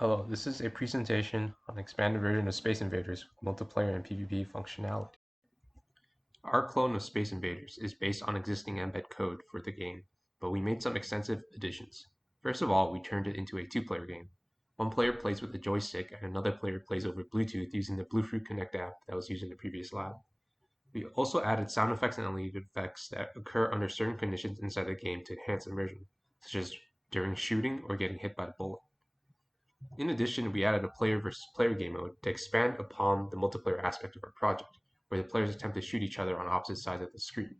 Hello, this is a presentation on an expanded version of Space Invaders with multiplayer and PvP functionality. Our clone of Space Invaders is based on existing embed code for the game, but we made some extensive additions. First of all, we turned it into a two-player game. One player plays with the joystick and another player plays over Bluetooth using the Bluefruit Connect app that was used in the previous lab. We also added sound effects and LED effects that occur under certain conditions inside the game to enhance immersion, such as during shooting or getting hit by a bullet. In addition, we added a player versus player game mode to expand upon the multiplayer aspect of our project, where the players attempt to shoot each other on opposite sides of the screen.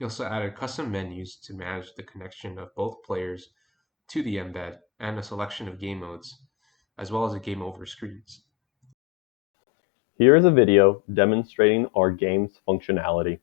We also added custom menus to manage the connection of both players to the embed and a selection of game modes, as well as the game over screens. Here is a video demonstrating our game's functionality.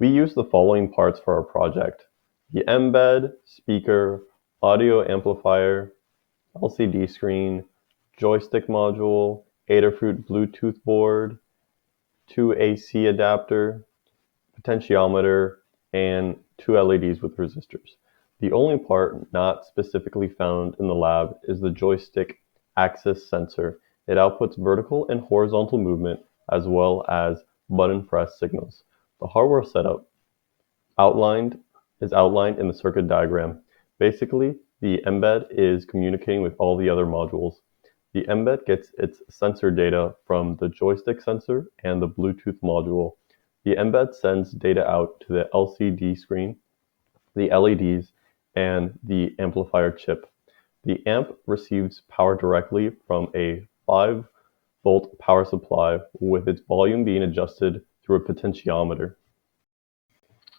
We use the following parts for our project: the embed, speaker, audio amplifier, LCD screen, joystick module, Adafruit Bluetooth board, 2 AC adapter, potentiometer, and 2 LEDs with resistors. The only part not specifically found in the lab is the joystick axis sensor. It outputs vertical and horizontal movement as well as button press signals. The hardware setup is outlined in the circuit diagram. Basically, the embed is communicating with all the other modules. The embed gets its sensor data from the joystick sensor and the Bluetooth module. The embed sends data out to the LCD screen, the LEDs, and the amplifier chip. The amp receives power directly from a 5-volt power supply, with its volume being adjusted through a potentiometer.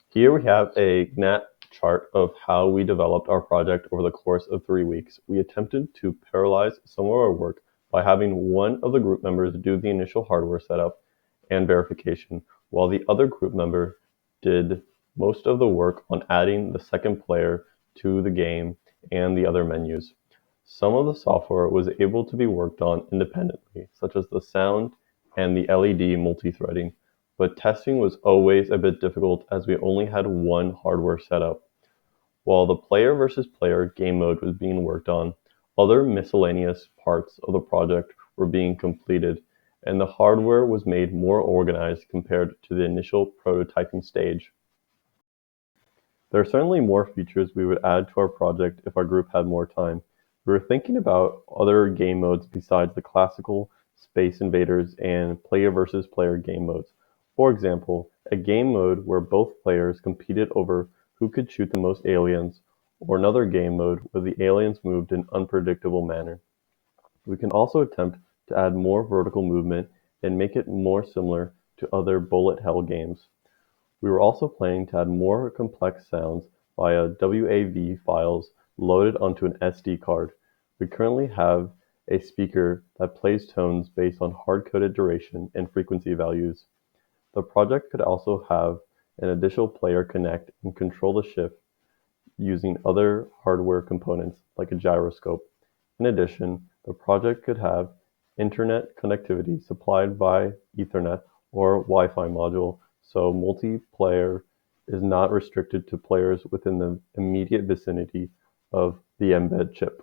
Here we have a Gantt chart of how we developed our project over the course of 3 weeks. We attempted to parallelize some of our work by having one of the group members do the initial hardware setup and verification, while the other group member did most of the work on adding the second player to the game and the other menus. Some of the software was able to be worked on independently, such as the sound and the LED multi-threading, but testing was always a bit difficult as we only had one hardware setup. While the player versus player game mode was being worked on, other miscellaneous parts of the project were being completed, and the hardware was made more organized compared to the initial prototyping stage. There are certainly more features we would add to our project if our group had more time. We were thinking about other game modes besides the classical Space Invaders and player versus player game modes. For example, a game mode where both players competed over who could shoot the most aliens, or another game mode where the aliens moved in an unpredictable manner. We can also attempt to add more vertical movement and make it more similar to other bullet hell games. We were also planning to add more complex sounds via WAV files loaded onto an SD card. We currently have a speaker that plays tones based on hard-coded duration and frequency values. The project could also have an additional player connect and control the shift using other hardware components like a gyroscope. In addition, the project could have internet connectivity supplied by Ethernet or Wi-Fi module, so multiplayer is not restricted to players within the immediate vicinity of the embed chip.